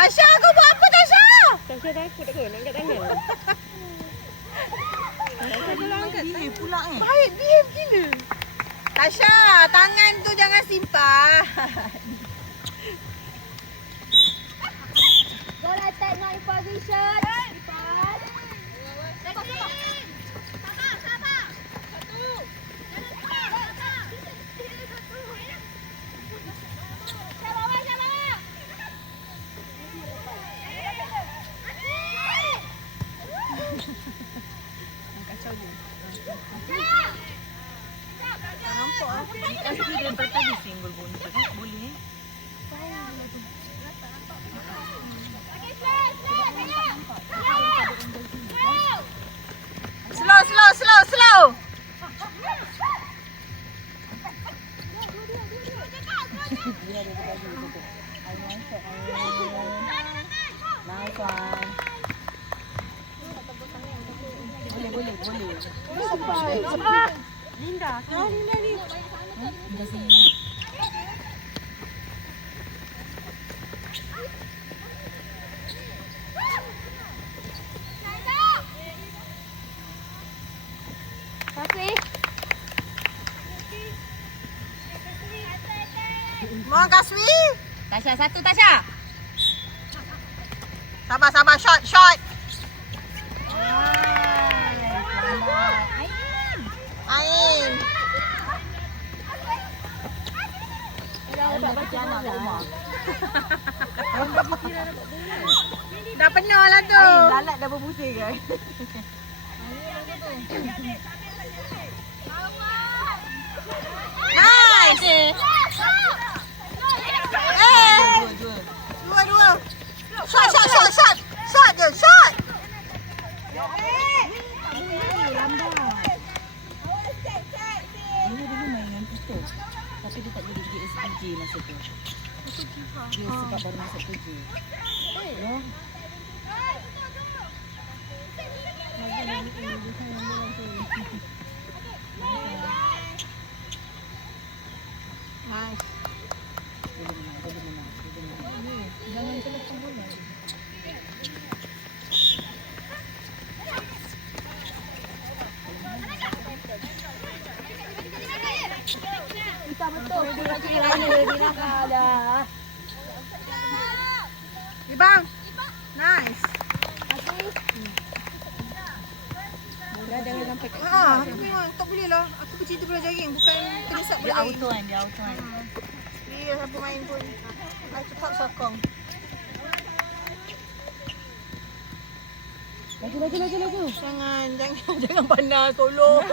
Tasha, kau buat apa Tasha? Tasha takut tak kau nak angkat tangan. Tasha belum angkat. Behave pula Baik, behave gila. Tasha, tangan tu jangan simpan. Goal attack not in position. Lipat. Sabar. Satu. Jangan sabar. Sabar. Kacau dia. Nampak Kasi dia daripada tadi single pun boleh Slow. Nice one. Boleh. Linda. Linda ni. Linda sini. Kasih. Mohon Kaswi. Tasha satu Tasha. Sabar. Shot. Ain. Dah penuh lah tu. Lalat dah berpusing kan. Nice. Dua. Shot je. Dia dulu main dengan kita. Tapi dia tak jadi SPJ masa tu. Dia sebab baru masuk kerja. Ya. Nice. Dia menang. Jangan telefon bola. Kita betul. Dia nak dah. Ibang. Nice. Kasih. Jangan sampai kat Aku memang tak boleh lah. Aku pecinta bola jaring, bukan penyesat Dia bola auto kan. Dia siapa main pun. I cepat sokong. Laju. Jangan panas, tolong.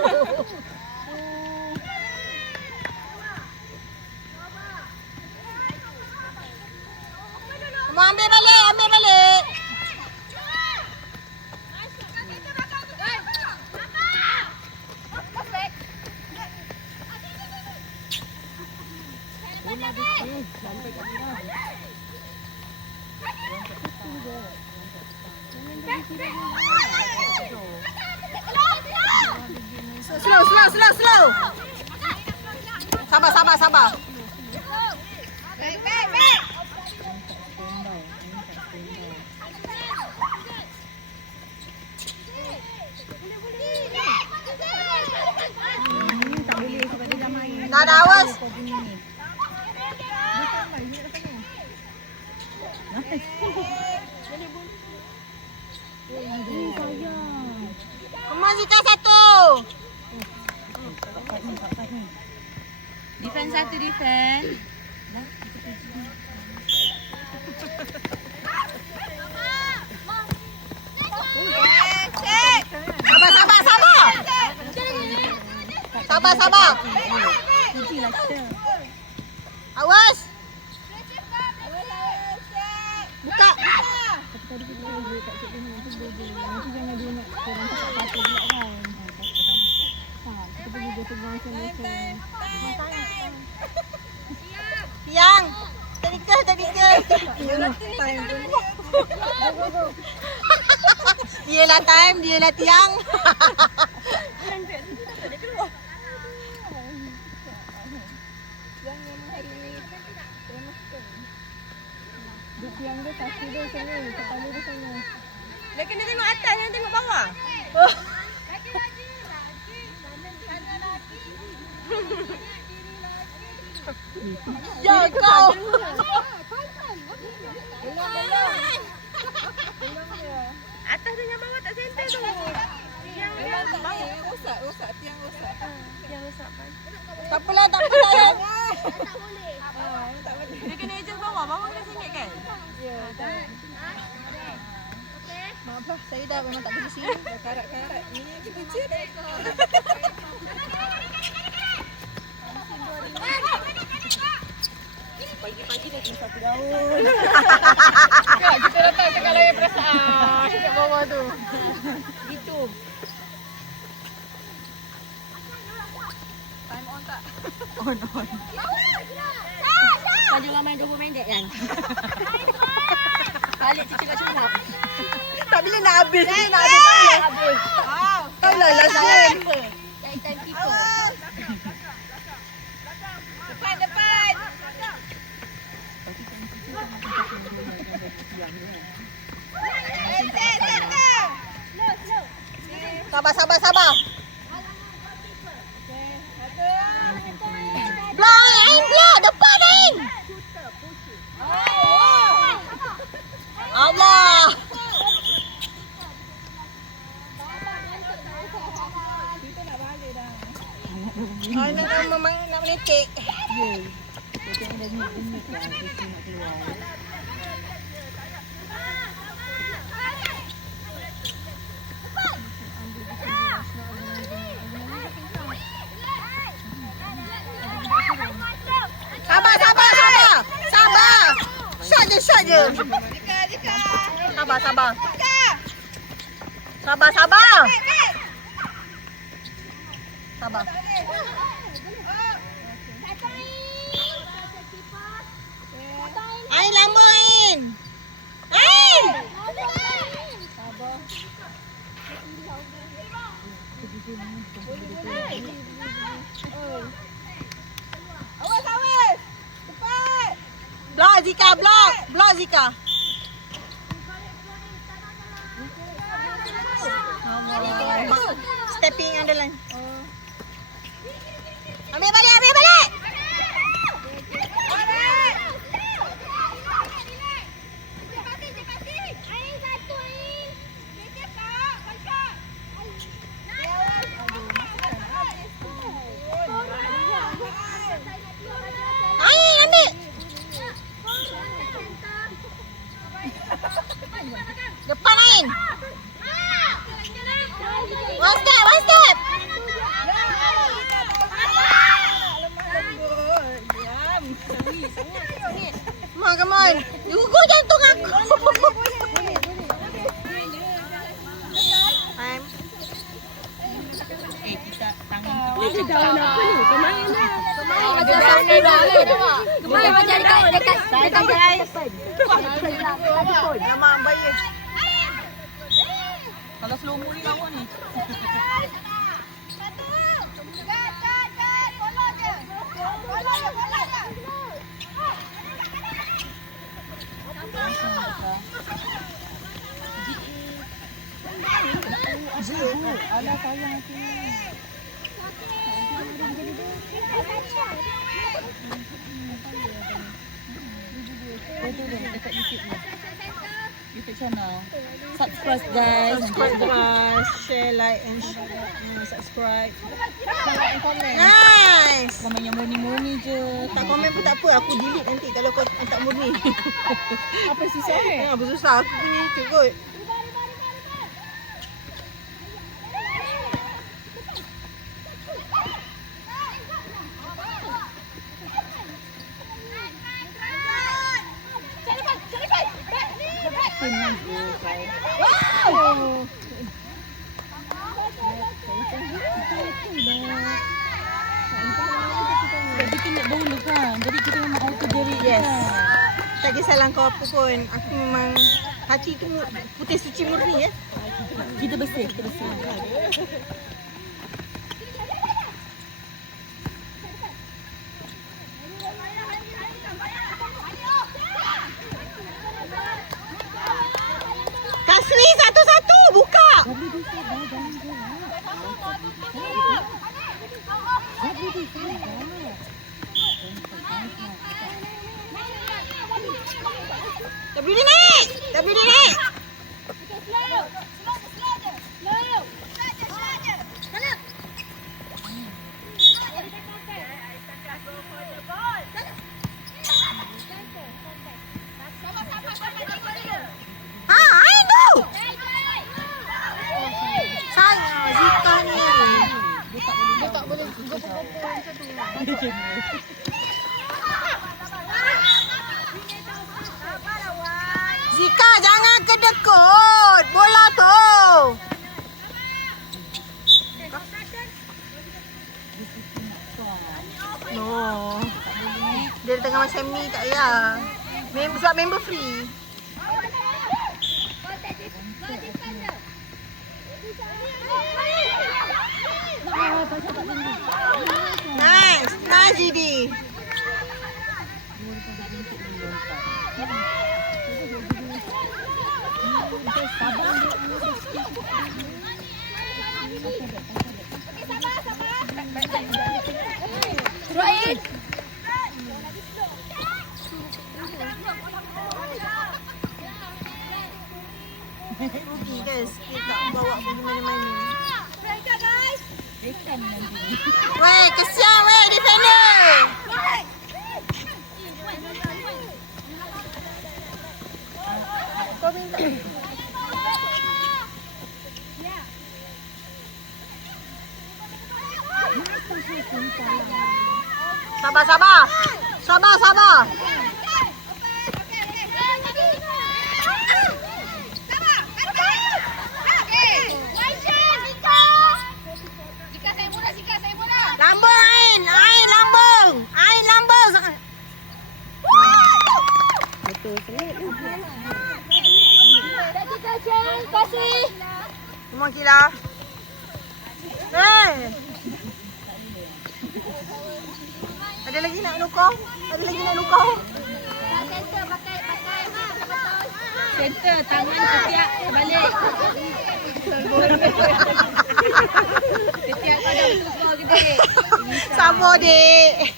Mau ambil balik. Slow. Sabar. Baik. Tak boleh sebab dia dah main. Dah ada awas. Kemas ikan satu. Defend satu. Sabar. Kuncilah kita. Awas. Buka. Tadi kita boleh kat cik ni nanti boleh. Nanti jangan dia nak korang tak patut pula kan. Kita pergi go to lesson. Tiang. Tadika. Yelah time, dialah tiang. Dia tiang dia, kaki dia sana, kepala dia sana. Dia kena tengok atas, jangan tengok bawah. Ya kau. Atas dengan bawah tak center tu. Tiang dia rosak tiang rosak. Tiang rosak kan. Tak apalah. Tak boleh. Dia kena adjust bawah kena sengit kan? Ya, tak. Maaf lah, saya dah memang tak kerja sini. Dah karat-karat. Ini yang kerja dah. Pagi-pagi dah kena sapu daun. Ya, kita datang tengah layan perasaan kat bawah tu. Gitu. Time on tak? On. Kau juga main 20 minit kan? Balik cicak-cicak. Tak bila nak habis ni, nak habis. Kau lah sangat. Cari time keeper. Depan. Sabar. Block, depan Ain. Allah. Memang nak meletik. Sabar. Shot je. Jika. Sabar. Sabar. Ain lama Ain. Awas. Cepat. Block Zika. Stepping on the line. Ambil balik. Depan Ain. One step. Come on. Yugo jantung aku. Time. Kita tangan. Ini daun apa ni? Kemain lah. Ada sana dah. Kemain macam dekat guys. Nama bayi. Kalau slow mo ni lawan ni. Ada sayang hati ni. Dekat YouTube ni. YouTube channel. Subscribe guys. Share, like and subscribe. Like and comment. Nice. Komen yang murni-murni je. Tak komen pun tak apa. Aku delete nanti kalau kau tak murni. Apa susah ni? Apa susah. Aku punya itu kot. Wow. Jadi kita dulu kan. Jadi kita memang auto diri Yes. kan. Tak kisahlah kau apa pun. Aku memang hati tu putih suci murni ya. Kita bersih. Tak boleh naik. Tak boleh naik. Zika, jangan kedekut bola tu. No. Dia tengah macam ni tak payah. Sebab member free. Nice. Nice, Gidi. Rugi guys, kita bawa pergi mana-mana. Weh, kesian weh defender. Kau minta. Sabar, sabar. Sabar, sabar. Lambung Ain, Ain lambung. Ain lambung. Kasih. Semua kila. Ada lagi nak nukau? Ada lagi nak nukau? Center pakai betul. Center, tangan ketiak balik. Ketiak kau dah betul kau gede. Sabar dek.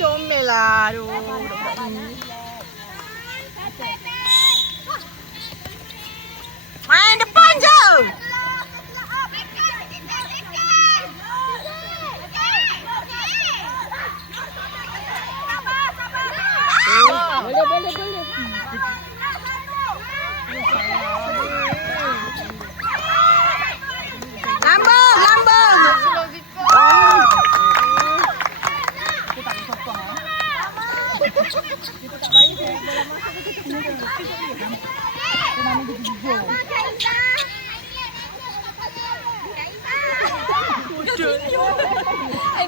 Comel lah. Aduh, budak-budak ni. Main depan je. Boleh. Lambung, lambung.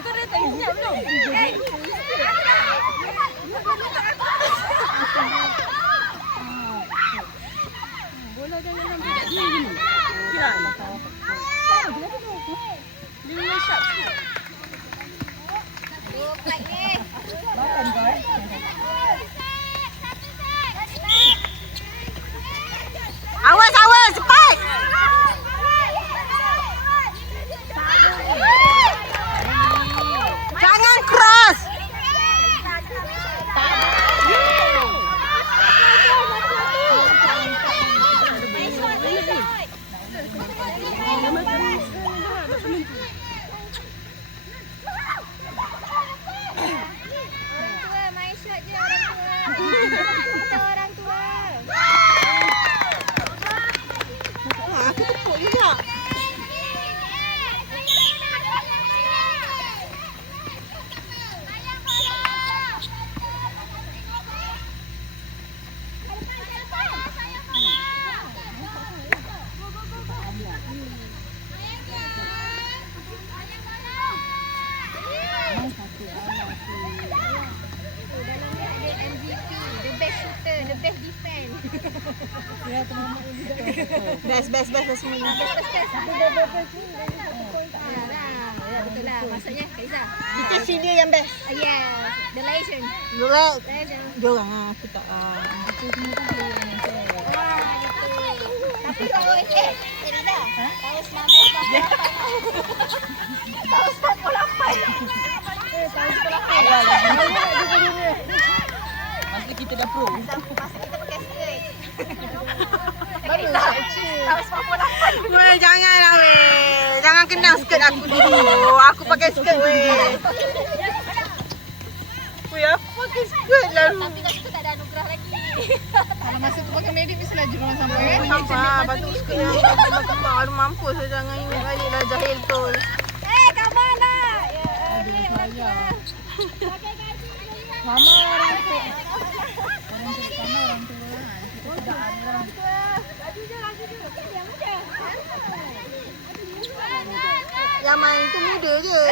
Kau dah tak siap belum? Bola jangan nampak. Kira. Dia sharp. Makan kau. Awas, awas, cepat. Jangan cross. Main shot je orang tua. Aku tepuk juga. The best defense. Best semuanya. Betul lah. Maksudnya Kaiza. Kita senior yang best. Yes. The legend. Diorang, Legend. diorang aku tak. Tapi tahun Rida. Tahun 1988. Tahun 98. Tahun 98. Masa kita dah pro. Masa kita pakai Weh, janganlah weh. Jangan kenang skirt aku dulu. Aku pakai skirt weh. Weh, aku pakai skirt lah. Tapi kat situ tak ada anugerah lagi. Kalau masa tu pakai medik mesti laju rumah sampai kan. Sampah, batu skirt yang baru mampus saya jangan ingat balik lah jahil betul. Kat mana? Ya, Aduh, sayang. Mama orang tu. Orang tu sama orang tua kan. Kita tidak ada orang. Yang main tu muda je.